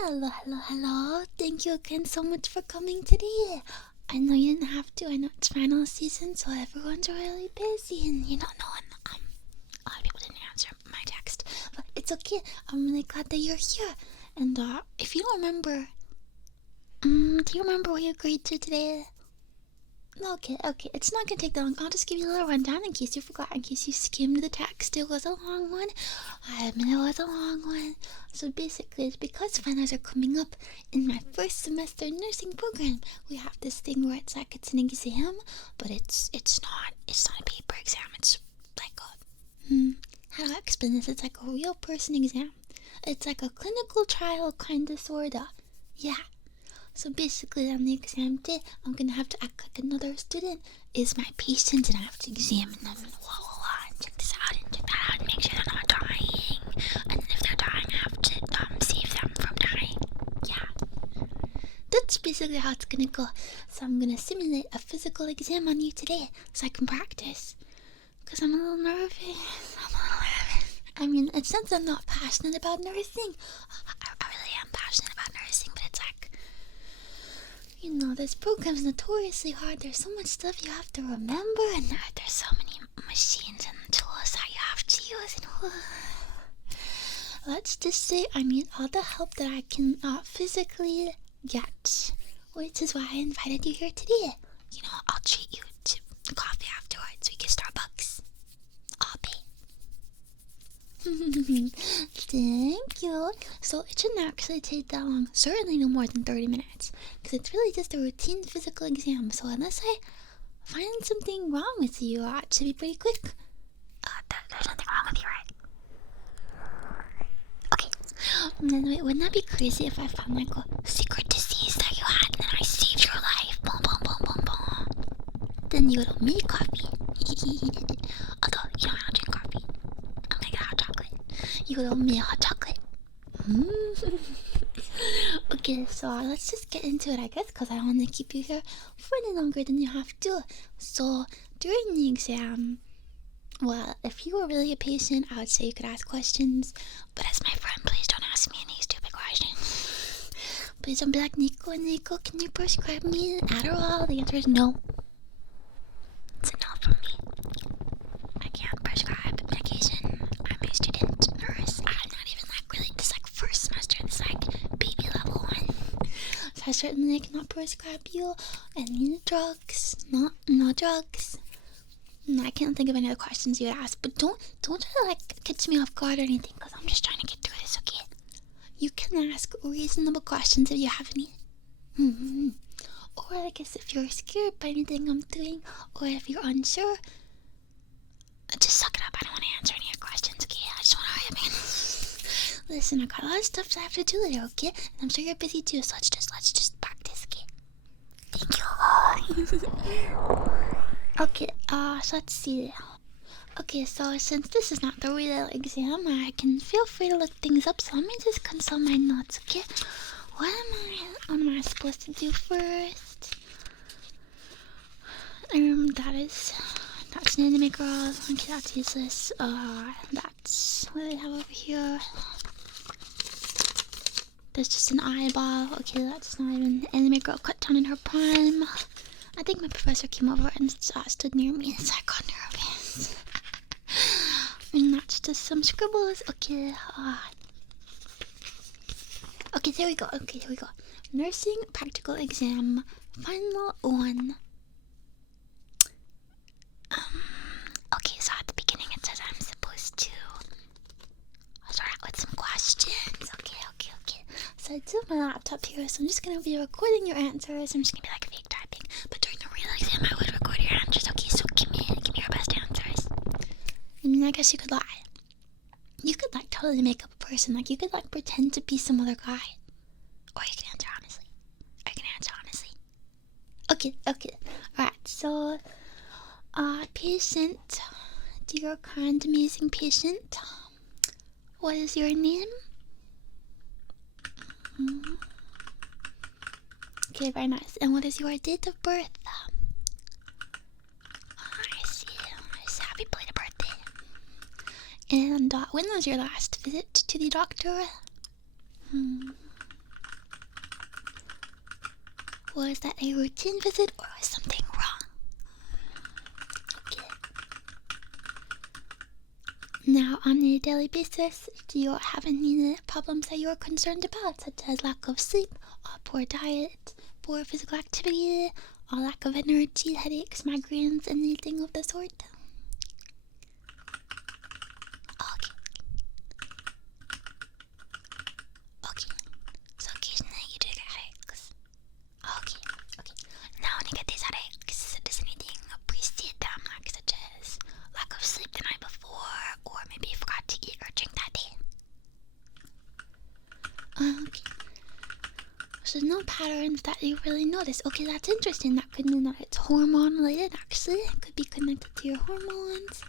Hello, hello, hello. Thank you again so much for coming today. I know you didn't have to. I know it's final season, so everyone's really busy, and no one, a lot of people didn't answer my text. But it's okay. I'm really glad that you're here. And if you don't remember, do you remember what you agreed to today? Okay. It's not gonna take that long. I'll just give you a little rundown in case you forgot, in case you skimmed the text. It was a long one. I admit it was a long one. So basically, it's because finals are coming up in my first semester nursing program. We have this thing where it's an exam, but it's not a paper exam. It's like how do I explain this? It's like a real person exam. It's like a clinical trial, kinda, sorta. Yeah. So basically, on the exam day, I'm gonna have to act like another student is my patient, and I have to examine them and and check this out and check that out and make sure they're not dying. And if they're dying, I have to save them from dying. Yeah, that's basically how it's gonna go. So I'm gonna simulate a physical exam on you today, so I can practice. Cause I'm a little nervous. I mean, it's not that I'm not passionate about nursing. I really am passionate about nursing, but it's like, this program's notoriously hard. There's so much stuff you have to remember, and there's so many machines and tools that you have to use. And let's just say I need all the help that I can physically get, which is why I invited you here today. I'll treat you to coffee afterwards. We can Starbucks. I'll pay. Thank you. So it shouldn't actually take that long. Certainly no more than 30 minutes. Because it's really just a routine physical exam. So unless I find something wrong with you, it should be pretty quick. There's nothing wrong with you, right? Okay. Then wait, wouldn't that be crazy if I found like a secret disease that you had and then I saved your life? Boom, boom, boom, boom, boom. Then you would owe me coffee. Although you don't have to drink coffee. I'm gonna get hot chocolate. You would owe me a hot chocolate. Okay, so let's just get into it, I guess, because I don't want to keep you here for any longer than you have to. So during the exam, well, if you were really a patient, I would say you could ask questions. But as my friend, please don't ask me any stupid questions. Please don't be like, Nico, can you prescribe me Adderall? The answer is no. It's a no from me. I can't prescribe medication. I'm a student nurse. I'm not even really this first semester. This baby level one. So I certainly cannot prescribe you any drugs. No drugs. I can't think of any other questions you would ask. But don't try to catch me off guard or anything, because I'm just trying to get through this, okay? You can ask reasonable questions if you have any. Or I guess if you're scared by anything I'm doing, or if you're unsure, just suck it up. I don't want to answer any of your questions, okay? I just want to hurry up. Listen, I got a lot of stuff I have to do later, okay? And I'm sure you're busy too, so let's just practice, okay? Thank you. Okay, so let's see. Okay, so since this is not the real exam, I can feel free to look things up, so let me just consult my notes, okay? What am I supposed to do first? That's an anime girl. Okay, that's useless. That's what do I have over here? There's just an eyeball. Okay, that's not even an anime girl cut down in her prime. I think my professor came over and stood near me, so I got nervous. And that's just some scribbles. Okay, okay, there we go. Nursing practical exam, final one. Okay, so at the beginning it says I'm supposed to start out with some questions. Okay. So I do have my laptop here, so I'm just gonna be recording your answers. I'm just gonna be fake typing. But during the real exam, I would record your answers. Okay, so give me your best answers. I mean, I guess you could lie. You could totally make up a person. You could pretend to be some other guy. Or you can answer honestly. Okay. Alright, so patient, dear kind amazing patient, what is your name? Okay, very nice. And what is your date of birth? I see. Happy belated birthday. And when was your last visit to the doctor? Was that a routine visit or was something wrong? Okay. Now, on a daily basis, do you have any problems that you are concerned about, such as lack of sleep, or poor diet, poor physical activity, or lack of energy, headaches, migraines, anything of the sort? Okay. Okay. So occasionally you do get headaches. Okay. Okay. Now when you get these headaches, does anything precede them, like such as lack of sleep the night before, or maybe you forgot to eat or drink that day? Okay. So there's no patterns that you really notice. Okay, that's interesting. That could mean that it's hormone related, actually. It could be connected to your hormones.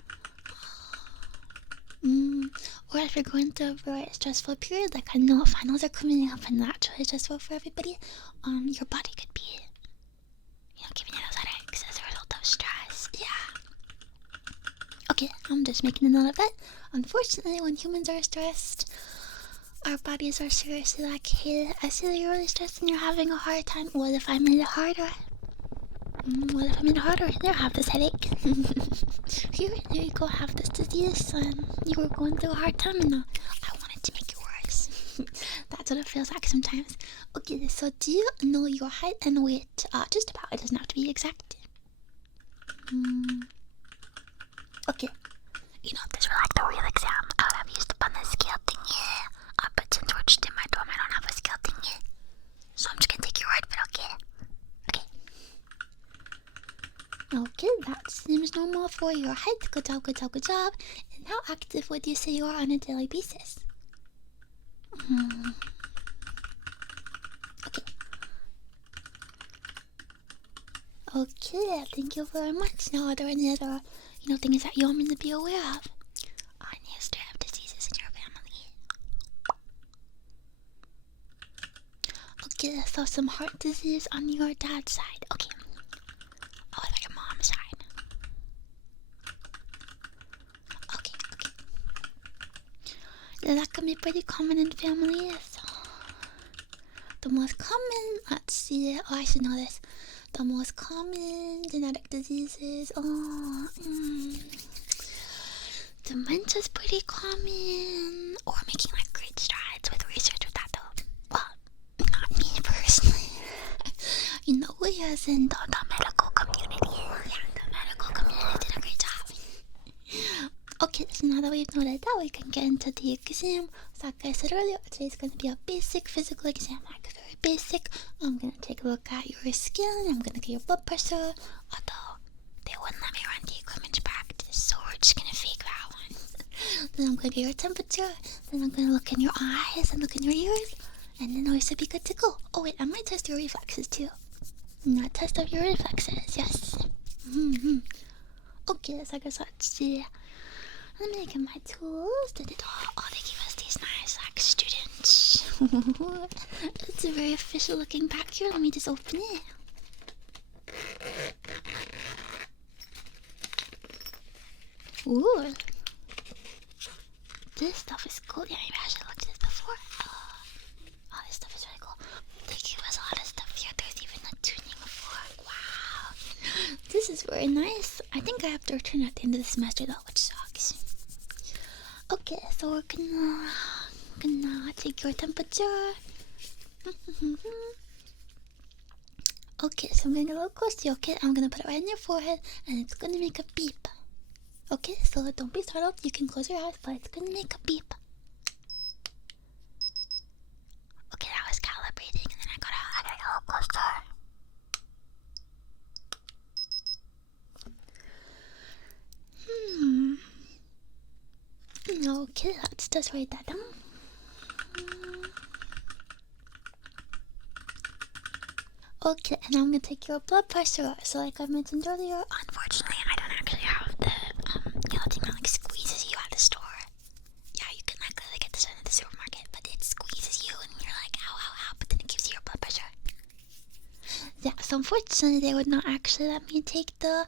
Or if you're going through a very stressful period, like I know finals are coming up and naturally stressful for everybody, your body could be, giving you those headaches as a result of stress. Yeah. Okay, I'm just making a note of it. Unfortunately, when humans are stressed, our bodies are seriously like, hey, I see that you're really stressed and you're having a hard time. What if I made it harder? What if I made it harder? Here, have this headache. Here you go, have this disease. You were going through a hard time and I wanted to make it worse. That's what it feels like sometimes. Okay, so do you know your height and weight? Just about. It doesn't have to be exact. Okay. If this were like the real exam, I would have used up on the scale thingy. But since we're just in my dorm, I don't have a scale thingy. So I'm just gonna take your word for it, okay? Okay, that seems normal for your height. Good job, good job, good job. And how active would you say you are on a daily basis? Okay. Okay, thank you very much. Now, are there any other, things that you want me to be aware of? Any history of diseases in your family? Okay, so some heart disease on your dad's side. Okay. What about your mom's side? Okay. Yeah, that can be pretty common in families. The most common, let's see, I should know this. The most common genetic diseases, dementia's pretty common. Or making like great strides with research with that though. Well, not me personally. We as in the medical community. Yeah, the medical community did a great job. Okay, so now that we've noted that, we can get into the exam. So like I said earlier, today's going to be a basic physical exam, like very basic. I'm going to take a look at your skin, I'm going to get your blood pressure, although they wouldn't let me run the equipment to practice, so we're just going to fake that one. Then I'm going to get your temperature, then I'm going to look in your eyes and look in your ears, and then we should be good to go. Oh wait, I might test your reflexes too. Not test of your reflexes, yes. Okay, so I guess let's see. Let me get my tools. Oh, they give us these nice, like, students. It's a very official looking pack here. Let me just open it. Ooh. This stuff is cool. Yeah, maybe I should look at this before. Oh, this stuff is really cool. They give us a lot of stuff here. There's even a tuning fork. Wow. This is very nice. I think I have to return at the end of the semester though, which sucks. Okay, so we're gonna take your temperature. Okay, so I'm gonna get a little close to you, okay? I'm gonna put it right in your forehead and it's gonna make a beep. Okay, so don't be startled. You can close your eyes, but it's gonna make a beep. Okay, that was calibrating, and then I gotta get a little closer. Okay, let's just write that down. Okay, and I'm gonna take your blood pressure. So like I mentioned earlier, unfortunately I don't actually have the thing that like squeezes you at the store. Yeah, you can like literally get this one at the supermarket, but it squeezes you and you're like ow, but then it gives you your blood pressure. Yeah, so unfortunately they would not actually let me take the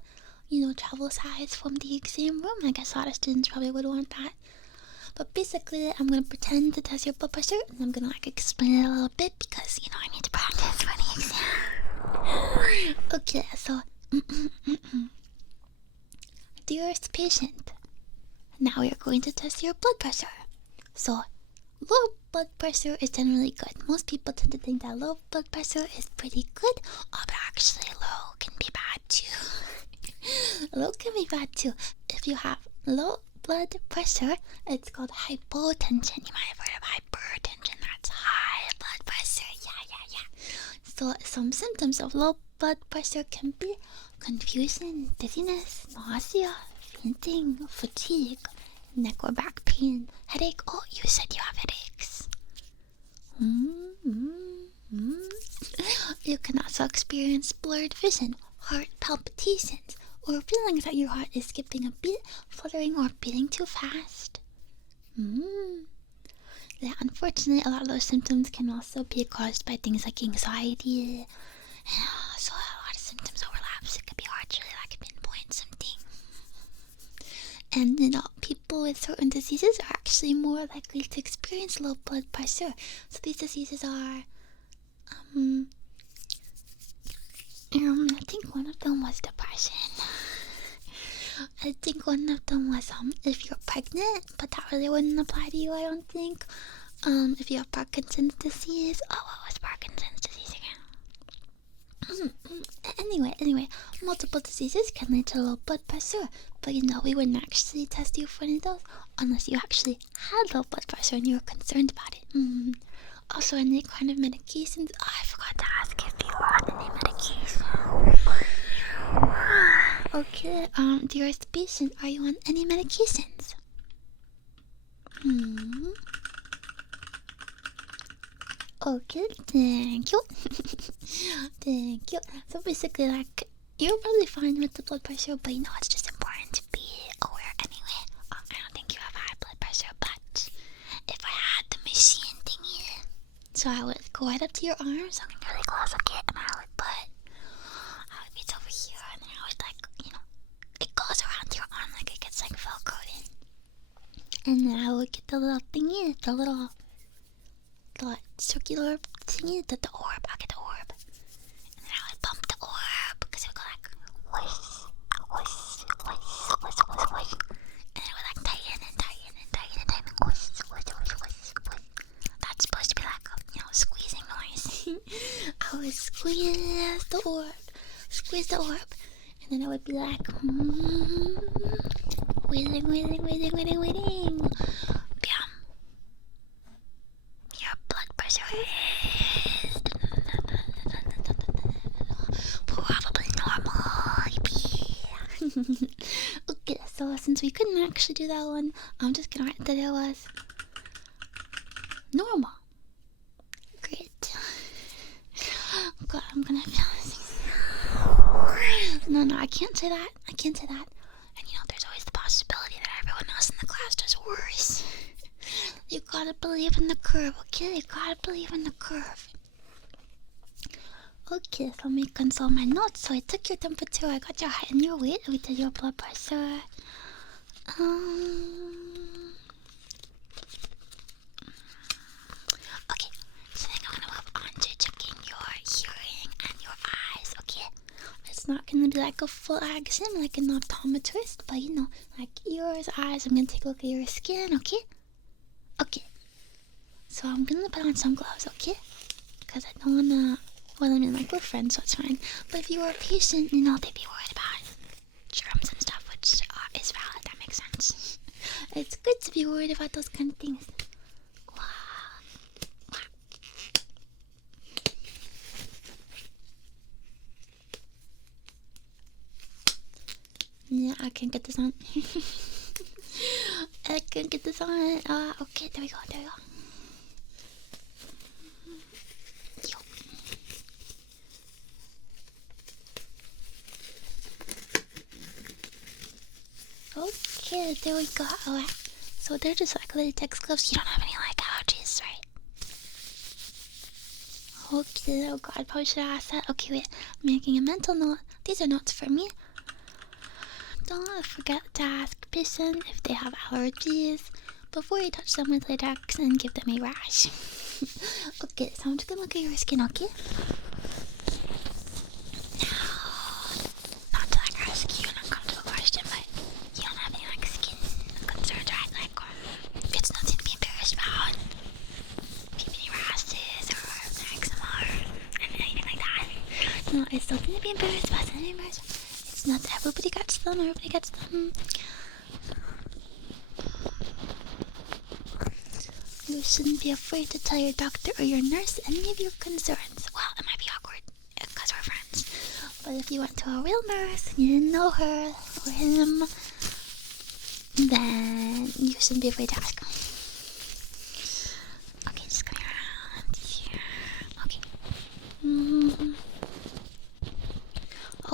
travel size from the exam room. I guess a lot of students probably would want that. But basically, I'm gonna pretend to test your blood pressure, and I'm gonna like explain it a little bit because I need to practice for the exam. Okay, so dearest patient, now we are going to test your blood pressure. So, low blood pressure is generally good. Most people tend to think that low blood pressure is pretty good, but actually low can be bad too. Low can be bad too. If you have low blood pressure, it's called hypotension. You might have heard of hypertension. That's high blood pressure. Yeah. So some symptoms of low blood pressure can be confusion, dizziness, nausea, fainting, fatigue, neck or back pain, headache. Oh, you said you have headaches. You can also experience blurred vision, heart palpitations, or feelings that your heart is skipping a beat, fluttering, or beating too fast. Yeah, unfortunately, a lot of those symptoms can also be caused by things like anxiety. So a lot of symptoms overlap, so it could be hard to really pinpoint something. And people with certain diseases are actually more likely to experience low blood pressure. So these diseases are, I think one of them was depression. I think one of them was if you're pregnant, but that really wouldn't apply to you, I don't think. If you have Parkinson's disease. Oh, what was Parkinson's disease again? Anyway, multiple diseases can lead to low blood pressure, but we wouldn't actually test you for any of those unless you actually had low blood pressure and you were concerned about it. Also, any kind of medications. Oh, I forgot to ask if you were on any medication. Okay, dearest patient, are you on any medications? Okay, thank you. Thank you. So basically, you're probably fine with the blood pressure, but it's just important to be aware anyway. I don't think you have high blood pressure, but if I had the machine thingy, so I would go right up to your arms, so I can really close, okay, and I would reach over here, and then I would it goes around your arm like it gets velcroed in. And then I would get the little thingy, the circular thingy, the orb. I'll get the orb. And then I would pump the orb, because it would go whoosh, whoosh, whoosh, whoosh, whoosh, whoosh. And it would tighten and whoosh, whoosh, whoosh, whoosh, whoosh. That's supposed to be squeezing noise. I would squeeze the orb, and then I would be waiting. Bam. Your blood pressure is probably normal. Okay, so since we couldn't actually do that one, I'm just gonna write that it was normal. Great. God, I'm gonna feel this. No, I can't say that. And there's always the possibility that everyone else in the class does worse. You gotta believe in the curve, okay? You gotta believe in the curve. Okay, so let me consult my notes. So I took your temperature, I got your height and your weight, we did your blood pressure. Okay, so then I'm gonna move on to checking your hearing and your eyes, okay? It's not gonna be like a full exam like an optometrist, but like ears, eyes, I'm gonna take a look at your skin, okay? Okay, so I'm gonna put on some gloves, okay? Because I don't wanna, we're friends, so it's fine. But if you were a patient, they'd be worried about germs and stuff, which is valid, that makes sense. It's good to be worried about those kind of things. Wow. Yeah, I can't get this on. I can't get this on. Okay, there we go. Okay, there we go. Alright. So they're just little text gloves. You don't have any allergies, right? Okay, oh god, I probably should have asked that. Okay, wait. I'm making a mental note. These are notes for me. Don't forget to ask patient if they have allergies before you touch them with latex and give them a rash. Okay, so I'm just gonna look at your skin, okay? No, it's nothing to be embarrassed about. It's nothing to be embarrassed about. It's not that everybody gets them. Everybody gets them. You shouldn't be afraid to tell your doctor or your nurse any of your concerns. Well, it might be awkward because we're friends. But if you went to a real nurse and you didn't know her or him, then you shouldn't be afraid to ask. Okay, just going around here. Okay.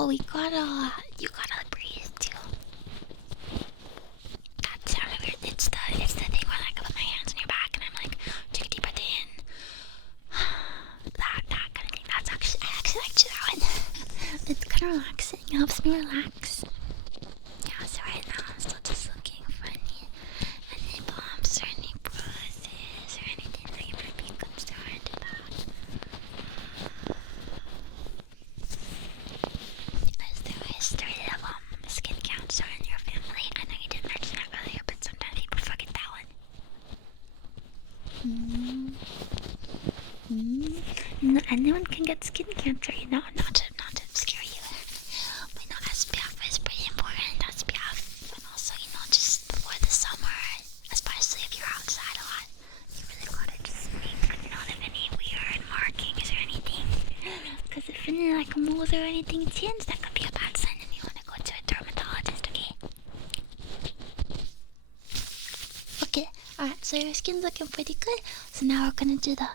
Oh, you gotta breathe too. That sounded weird. It's the thing when I put my hands on your back and I'm like, take a deep breath in. That kind of thing. I actually like that one. It's kind of relaxing. It helps me relax. Yeah, so right now I'm still just looking for any bumps or any bruises or anything that you might be concerned about. Is there a history of skin cancer in your family? I know you didn't mention that earlier, but sometimes people forget that one. No, anyone can get skin cancer, you know, not to scare you. But you know, SPF is pretty important. SPF, and also, you know, just before the summer, especially if you're outside a lot, you really gotta just make note of any weird markings or anything. Because if any like moles or anything change, that could be a bad sign, and you wanna go to a dermatologist, okay? Okay, alright, so your skin's looking pretty good. So now we're gonna do the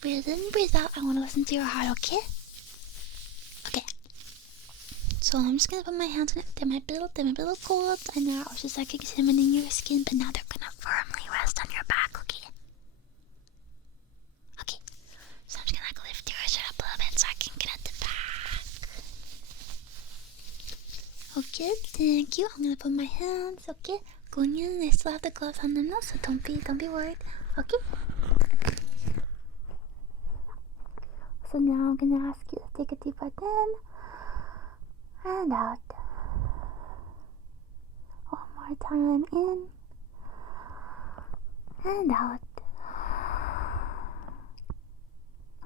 breathe in, breathe out. I wanna listen to your heart, okay? Okay. So I'm just gonna put my hands on it. They might be a little cold. I know I was just like examining your skin, but now they're gonna firmly rest on your back, okay? Okay. So I'm just gonna like lift your shirt up a little bit so I can get at the back. Okay, thank you. I'm gonna put my hands, okay? Going in, I still have the gloves on them now, so don't be worried. Okay? So now I'm gonna ask you to take a deep breath in and out. One more time, in and out.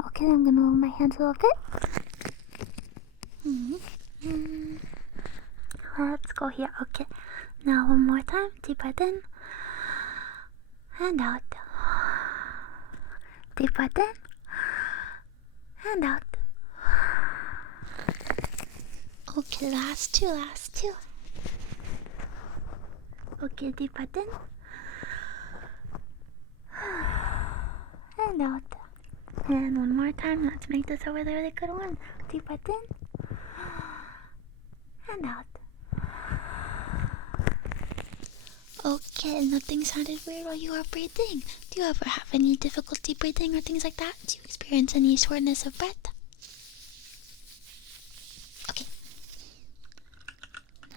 Okay, I'm gonna move my hands a little bit. Let's go here. Okay, now one more time. Deep breath in and out. Deep breath in and out. Okay, last two. Okay, deep breath in and out. And one more time. Let's make this a really, really good one. Deep breath in and out. Okay, nothing sounded weird while you were breathing. Do you ever have any difficulty breathing or things like that? Do you experience any shortness of breath? Okay.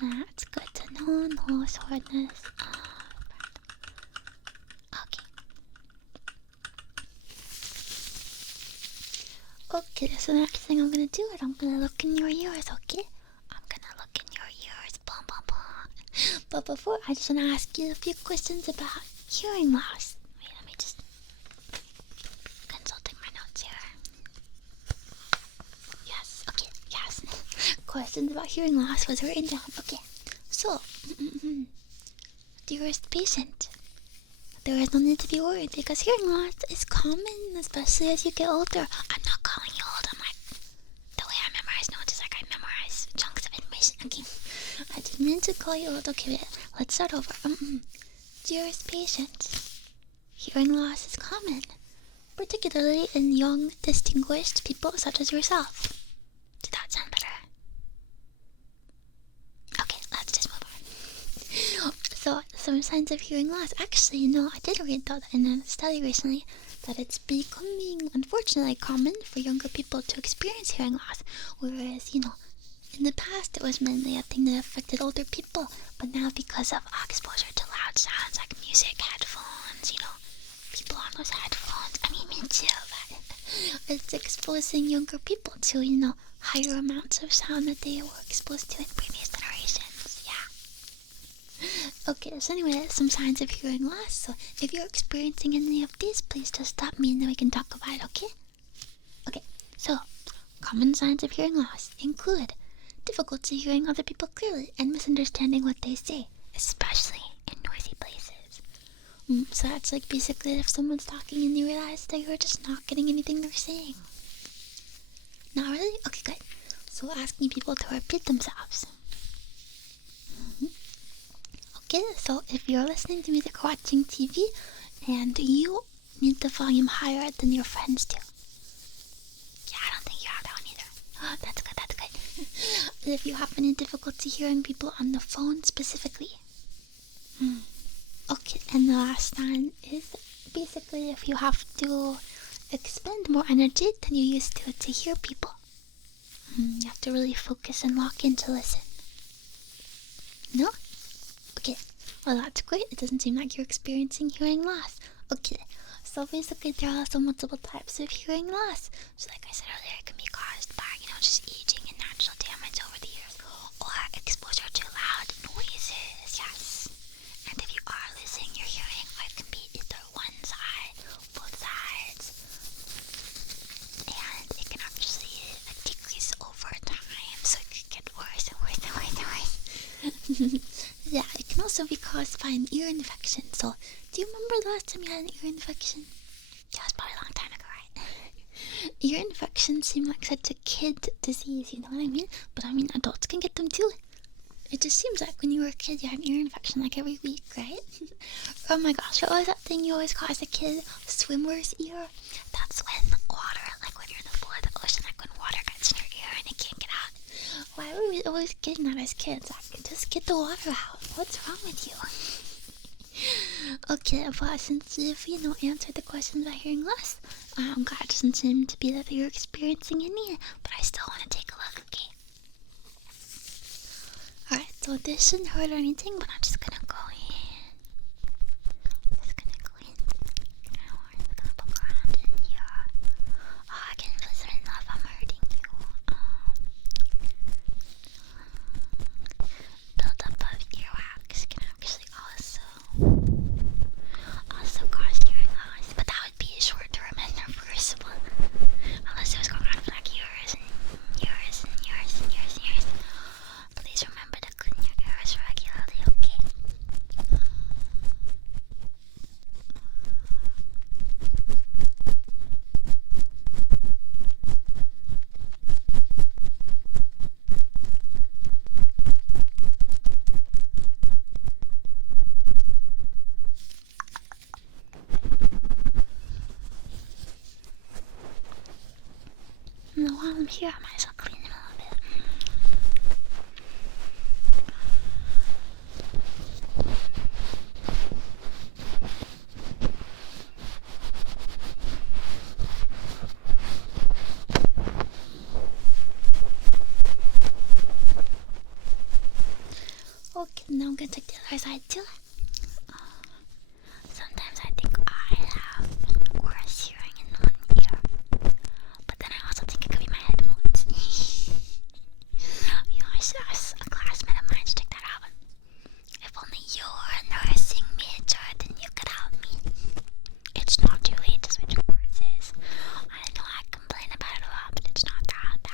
That's good to know. No shortness of breath. Okay. Okay, so the next thing I'm gonna do is I'm gonna look in your ears, okay? I'm gonna look in your ears. Boom, boom, boom. But before, I just want to ask you a few questions about hearing loss. Wait, let me just consulting my notes here. Yes, okay, yes. Questions about hearing loss was written down. Okay, so, dearest patient, there is no need to be worried because hearing loss is common, especially as you get older. I'm not calling you old. I'm like, the way I memorize notes is like I memorize chunks of information. Okay. I didn't mean to call you old. Okay, wait. Let's start over. Dearest patient, hearing loss is common, particularly in young, distinguished people such as yourself. Did that sound better? Okay, let's just move on. So, some signs of hearing loss. Actually, you know, I did read that in a study recently that it's becoming, unfortunately, common for younger people to experience hearing loss, whereas, you know, in the past, it was mainly a thing that affected older people, but now because of exposure to loud sounds like music, headphones, you know, people on those headphones, I mean, me too, but it's exposing younger people to, you know, higher amounts of sound that they were exposed to in previous generations, yeah. Okay, so anyway, some signs of hearing loss, so if you're experiencing any of these, please just stop me and then we can talk about it, okay? Okay, so Common signs of hearing loss include difficulty hearing other people clearly and misunderstanding what they say, especially in noisy places. So that's like basically if someone's talking and you realize that you're just not getting anything they're saying. Not really? Okay, good. So asking people to repeat themselves. Okay, so if you're listening to music or watching TV and you need the volume higher than your friends do. Yeah, I don't think you have that one either. Oh, that's good, that's good. If you have any difficulty hearing people on the phone specifically. Okay, and the last one is basically if you have to expend more energy than you used to hear people. You have to really focus and lock in to listen. No? Okay, well that's great. It doesn't seem like you're experiencing hearing loss. Okay, so basically there are also multiple types of hearing loss. So like I said earlier, it can be caused by, just aging and natural damage over the years, or exposure to loud noises, yes. And if you are losing your hearing, it can be either one side, both sides, and it can actually decrease over time, so it could get worse and worse and worse and worse. Yeah, it can also be caused by an ear infection. So, do you remember the last time you had an ear infection? That was probably a long time ago, right? Ear infections seem like such a kid disease, you know what I mean? But I mean, adults can get them too. It just seems like when you were a kid, you had an ear infection like every week, right? Oh my gosh, what was that thing you always call as a kid? Swimmer's ear? That's when water, like when you're in the floor of the ocean, like when water gets in your ear and it can't get out. Why were we always getting that as kids? Just get the water out. What's wrong with you? Okay, but since you've, answered the questions about hearing loss, I'm glad it doesn't seem to be that you're experiencing any, but I still want to take a look, okay? Alright, so this shouldn't hurt or anything, but I'm just gonna go in. I'm gonna poke around in here. Oh, I can listen enough, I'm hurting you. Buildup of earwax can actually also cause hearing loss, but that would be short term and reversible. Unless it was going on for like years and years and years and years and years. Please remember to clean your ears regularly, okay? And while I'm here, I might as well clean it a little bit. Okay, now I'm gonna take the other side too. Sometimes I think I have worse hearing in one ear, but then I also think it could be my headphones. I should ask a classmate of mine to check that out. If only you were a nursing major, then you could help me. It's not too late to switch courses. I know I complain about it a lot, but it's not that bad.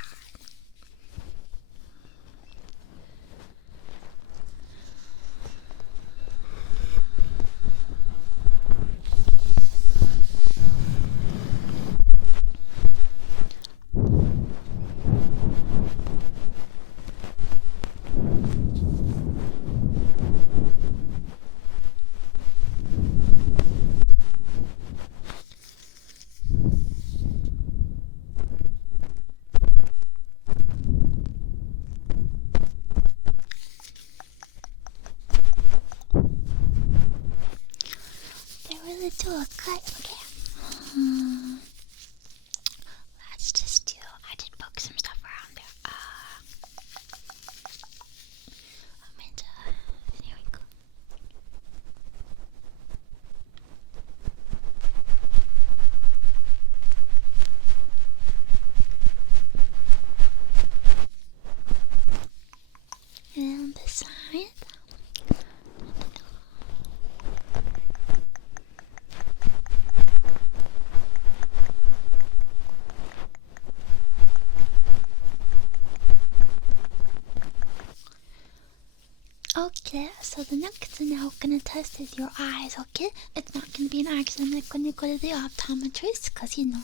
so the next thing I'm gonna test is your eyes, okay? It's not gonna be an accident like when you go to the optometrist, because you would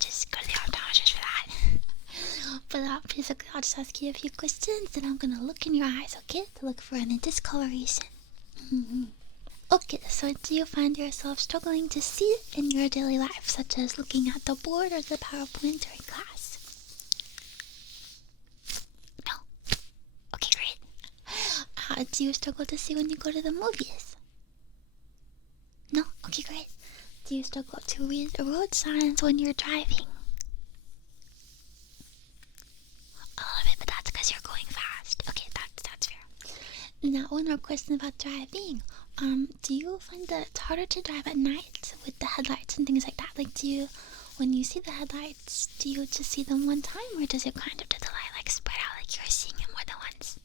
just go to the optometrist for that. But basically, I'll just ask you a few questions, and I'm gonna look in your eyes, okay? To look for any discoloration. Okay, so do you find yourself struggling to see in your daily life, such as looking at the board or the PowerPoint during class? No? Okay, great. How do you struggle to see when you go to the movies? No? Okay, great. Do you struggle to read road signs when you're driving? A little bit, but that's because you're going fast. Okay, that's fair. Now, one more question about driving. Do you find that it's harder to drive at night with the headlights and things like that? Like, when you see the headlights, do you just see them one time, or does it kind of, does the light like spread out like you're seeing it more than once?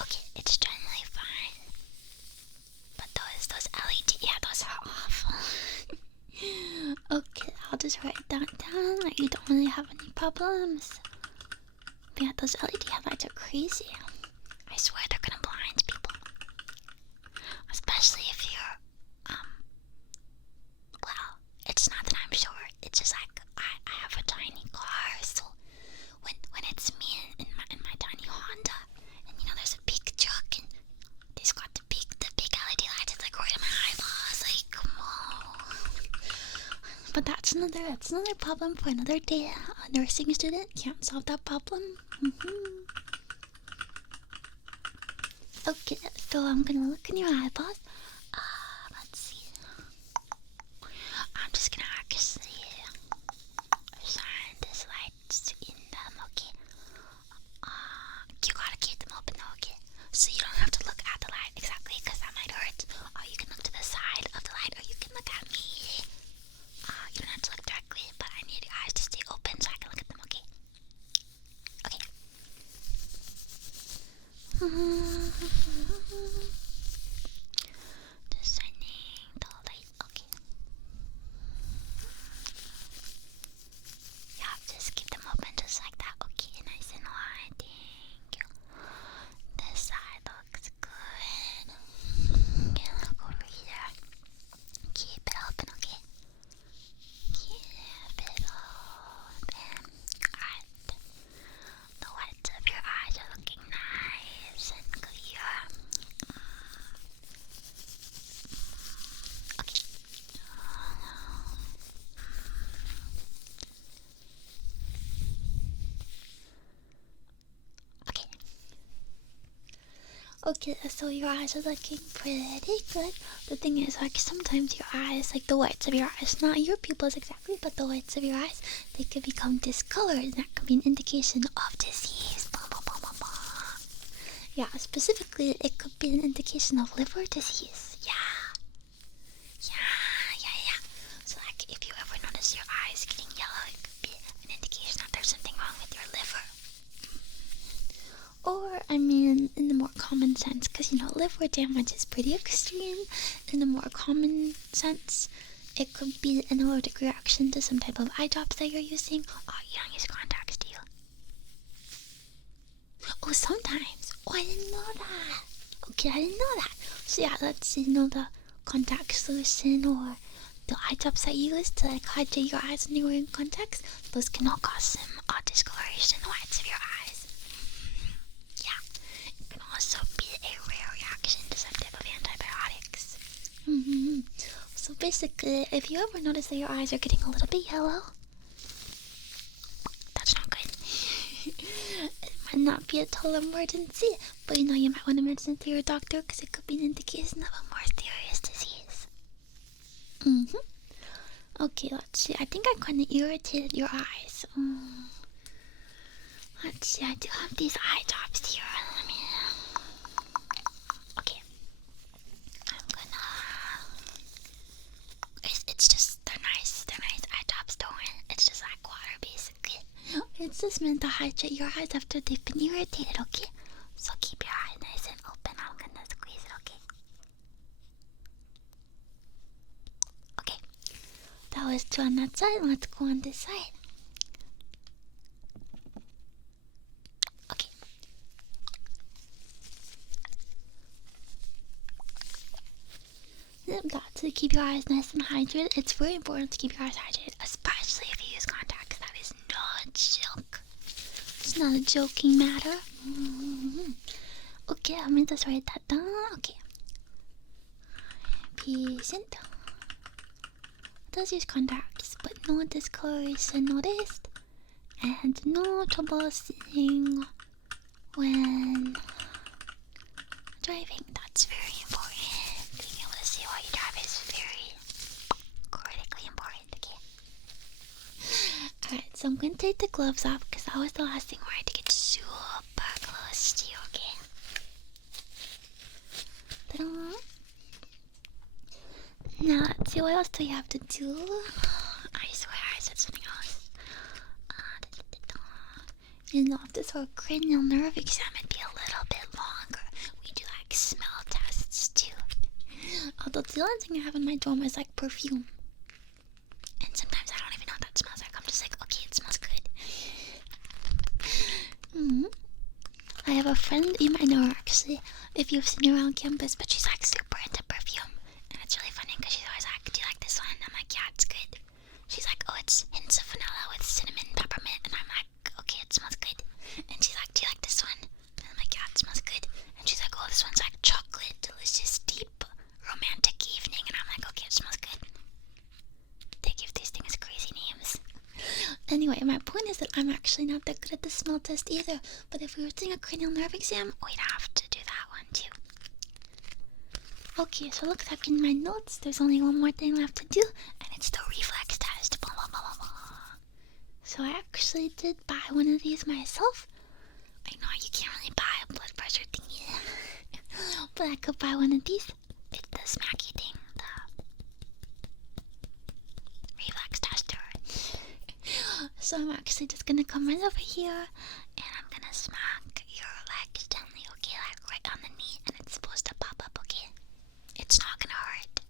Okay, it's generally fine. But those LED, yeah, those are awful. Okay, I'll just write that down, that you don't really have any problems. But yeah, those LED headlights are crazy. I swear they're gonna blind people. Especially if you're, well, it's not that I'm sure. It's just like, I have a tiny car, so when it's me in my tiny Honda, and there's a big truck, and they've got the big LED lights, it's like right in my eyeballs, like, come on. But that's another problem for another day. A nursing student can't solve that problem. Okay, so I'm gonna look in your eyeballs. Let's see. I'm just gonna actually shine this light in them, okay? You gotta keep them open though, okay? So you don't have to look at the light exactly, because that might hurt. Or you can look to the side of the light, or you can look at me. You don't have to look directly, but I need your eyes to stay open so I can look at them, okay? Okay. Just shining the light, okay. Yeah, just keep them open just like that, okay? Nice and wide, thank you. This side looks good. Okay, look over here. Keep it open, okay? Keep it open. Alright. The whites of your eyes are looking nice and clear. Okay. Okay, so your eyes are looking pretty good. The thing is, like, sometimes your eyes, like the whites of your eyes, not your pupils exactly, but the whites of your eyes, they could become discolored, and that could be an indication of disease. Yeah, specifically, it could be an indication of liver disease. Yeah. So, like, if you ever notice your eyes getting yellow, it could be an indication that there's something wrong with your liver. Or, I mean, in the more common sense, because, liver damage is pretty extreme. In the more common sense, it could be an allergic reaction to some type of eye drops that you're using. Oh, you don't use contacts, do you? Oh, sometimes. Oh, I didn't know that. Okay, I didn't know that. So yeah, let's see, the contact solution or the eye drops that you use to like hydrate your eyes when you're wearing contacts, those can all cause some discoloration in the whites of your eyes. Yeah, it can also be a rare reaction to some type of antibiotics. So basically, if you ever notice that your eyes are getting a little bit yellow, that's not good. It might not be a total emergency, but you might want to mention it to your doctor because it could be an indication of a more serious disease. Okay, let's see. I think I kind of irritated your eyes. Let's see. I do have these eye drops here. Let me. Okay. I'm gonna. It's just they're nice. They're nice eye drops. Don't worry. It's just like water, basically. It's just meant to hydrate your eyes after they've been irritated. Okay. So keep your eyes nice and open. I'm gonna squeeze it. Okay. Okay. That was two on that side. Let's go on this side. Okay. to keep your eyes nice and hydrated. It's very important to keep your eyes hydrated, especially if you use contacts. That is not a joke. It's not a joking matter. Okay, let me just write that down. Okay. Patient does use contacts, but no discoloration noticed, and no trouble seeing when driving. That's very important. Being able to see while you drive is very critically important. Okay. Alright, so I'm going to take the gloves off because that was the last thing where I had to get super close to you. Okay. Ta-da. Now let's see, what else do you have to do? I swear I said something else. You know, if this were a cranial nerve exam, it'd be a little bit longer. We do like smell tests too. Although the only thing I have in my dorm is like perfume. And sometimes I don't even know what that smells like. I'm just like, okay, it smells good. I have a friend, you might know her actually, if you've seen her around campus, but she's like super into perfume. And it's really funny because she's always like, do you like this one? I'm like, yeah, it's good. She's like, oh, it's hints of vanilla with cinnamon, peppermint. And I'm like, okay, it smells good. And she's like, do you like this one? And I'm like, yeah, it smells good. And she's like, oh, this one's like chocolate, delicious, deep, romantic evening. And I'm like, okay, it smells good. They give these things crazy names. Anyway, my point is that I'm actually not that good at the smell test either. But if we were doing a cranial nerve exam, we'd have to do that one too. Okay, so looks like in my notes, there's only one more thing left to do, and it's the reflex test. Blah, blah, blah, blah, blah. So I actually did buy one of these myself. I know you can't really buy a blood pressure thingy, but I could buy one of these. It's the smacky thing, the reflex tester. So I'm actually just gonna come right over here, and I'm gonna smack your leg gently, okay? Like right on the knee, and it's supposed to pop up, okay? It's not gonna hurt.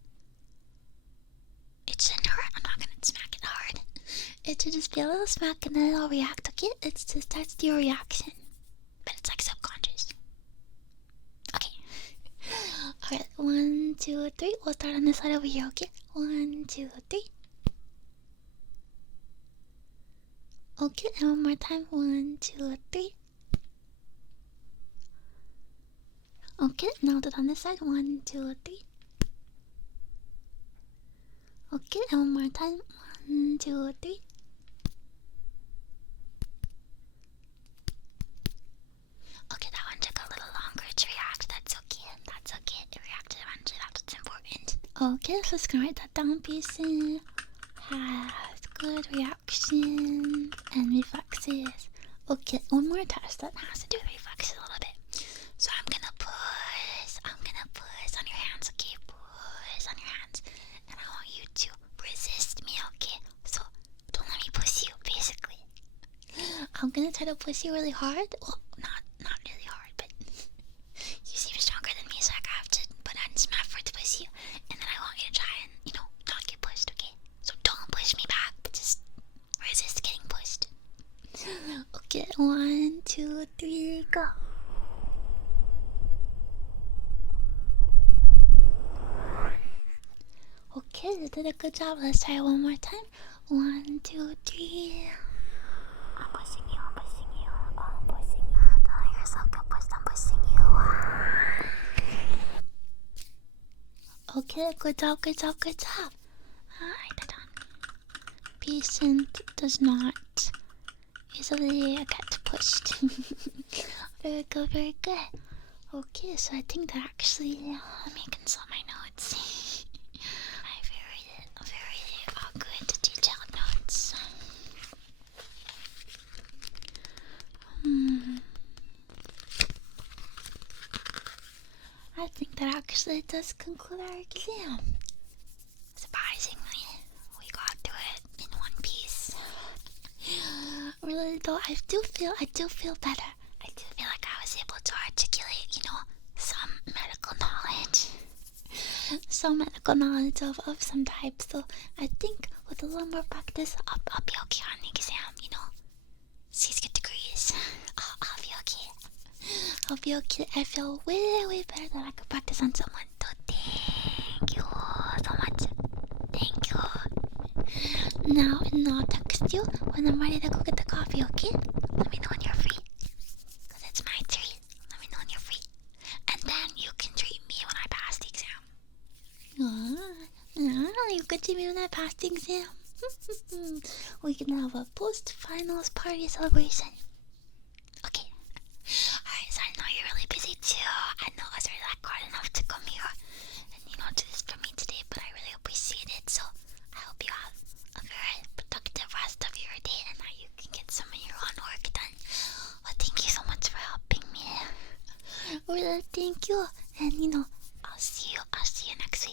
It shouldn't hurt. I'm not gonna smack it hard. It should just be a little smack and then it'll react, okay? It's just test your reaction. But it's like subconscious. Okay. Alright, 1, 2, 3. We'll start on this side over here, okay? 1, 2, 3. Okay, and one more time. 1, 2, 3. Okay, now do it on this side. 1, 2, 3. Okay, and one more time. 1, 2, 3. Okay, that one took a little longer to react. That's okay. That's okay. It reacted eventually. That's what's important. Okay, so let's write that down. Patient has good reaction and reflexes. Okay, one more test that has to do with reflexes a little bit. So I'm gonna push on your hands, okay? Push on your hands. And I want you to resist me, okay? So don't let me push you, basically. I'm gonna try to push you really hard. Well, not really hard, but you seem stronger than me, so I have to put on some effort to push you. And then I want you to try and, not get pushed, okay? So don't push me back, but just resist getting pushed. Okay, 1, 2, 3, go. Okay, you did a good job. Let's try it one more time. 1, 2, 3. I'm pushing you. Oh, I'm pushing you. Oh, you're so good pushed. I'm pushing you. Okay, good job. Alright, that done. Patient does not easily get pushed. Very good. Okay, so I think that actually, let me consult my notes. I have very good detailed notes. I think that actually does conclude our exam. Surprisingly, we got through it in one piece. Really though, I do feel better. I do feel like I was able to articulate, some medical knowledge of some type. So I think with a little more practice, I'll be okay on the exam. 6 get degrees. I'll be okay. I feel way better that I could practice on someone. So thank you so much now and I'll text you when I'm ready to go get the coffee, okay? Let me know when you're free. Because it's my treat. Let me know when you're free. And then you can treat me when I pass the exam. You could treat me when I pass the exam. We can have a post-finals party celebration. Okay. Alright, so I know you're really busy too. I know I was really hard enough to come here and do this for me today, but I really appreciate it. So I hope you have a very productive rest of your day and that you can get some of your own work done. Well, thank you so much for helping me. Really, thank you. And I'll see you next week.